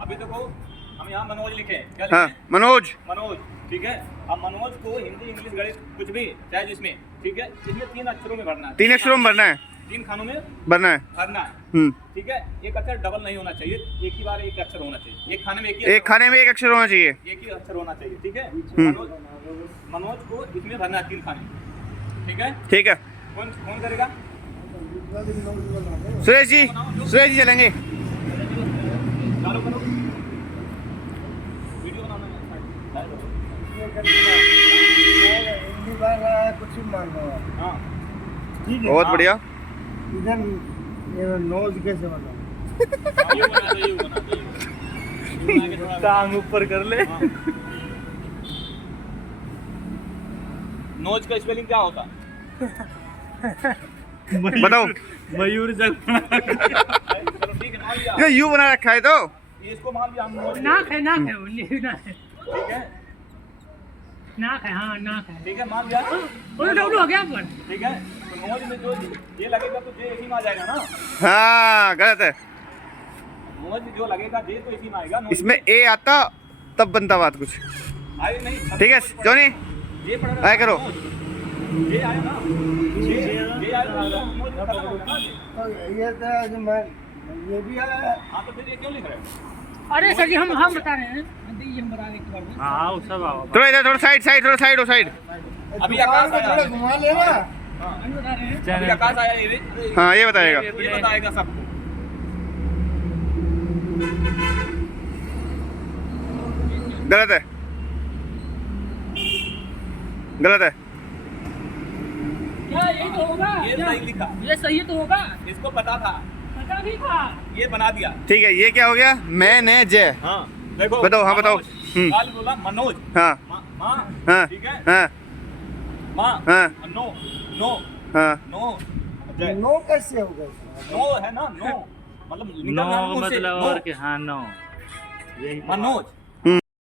अभी देखो हम यहाँ मनोज लिखे हैं, क्या हाँ, लिखे? मनोज। मनोज, ठीक है। अब मनोज को हिंदी इंग्लिश गणित कुछ भी चाहे जिसमें, ठीक है, इसमें 3 अक्षरों में भरना है। 3 अक्षरों में भरना है, 3 खानों में भरना है। भरना है, ठीक है। एक अक्षर डबल नहीं होना चाहिए, एक ही बार एक अक्षर होना चाहिए। एक खाने में एक खाने में 1 अक्षर होना चाहिए। एक ही अक्षर होना चाहिए, ठीक है। मनोज को इसमें भरना है 3 खाने, ठीक है। ठीक है, कौन कौन करेगा? सुरेश जी चलेंगे। चालू करो, वीडियो बनाना है। कुछ मान लो। हाँ, ठीक है, बहुत बढ़िया। इधर ये नोज कैसे बनाओ? ये बना दो, ये बना दो, ये बना के थोड़ा टांग ऊपर कर ले। हाँ। नोज का स्पेलिंग क्या होता? बताओ। मयूर जग चलो ठीक है, मान लिया। ये यू बना रखा है तो ये इसको मान लिया हम नोज, नाक है उन्हें नाक है, ठीक है, नाक है, हाँ नाक है। ठीक है, मान लिया। बोलो डब्लू हो गया पर। ठीक है, तो नोज में जो ये लगेगा तो जे इसी में आ जाएगा ना। हाँ, गलत है। नोज जो लगेगा जे तो इसी में आएगा। नोज इसमें ए आता तब बनता बात कुछ। आए नहीं, ठीक है जॉनी, जे पड़ रहा आए करो। जे आया ना, जे आया तो नोज खत्म हो गया ना। तो ये तो ये भी आया। हाँ, तो फिर ये क्यों लिख रहे हो? अरे सर जी हम बता रहे हैं, ये हम बता रहे हैं एक बार में। हाँ वो सब आओ। थोड़ा इधर, थोड़ा साइड हो साइड। अभी आकाश आया थोड़ा है। घुमा लेना। हाँ, हम बता रहे हैं। अभी आकाश आया ये हाँ, ये बताएगा। ये बताएगा सबको। गलत है, गलत है। क्या यही तो होगा? ये क्या? सही लिखा, ये सही तो होगा, इसको पता था, पता भी था। ये बना दिया। ठीक है, ये क्या हो गया? मैंने जय। हाँ, देखो बताओ, हाँ, बताओ। मनोज। काल बोला मनोज। हाँ माँ, हाँ ठीक है, हाँ माँ, हाँ नो नो हाँ। नो जय। नो कैसे होगा? नो है ना, नो मतलब निकल नो रहा है मुंह से, मतलब नो। और कि हाँ नो, यही मनोज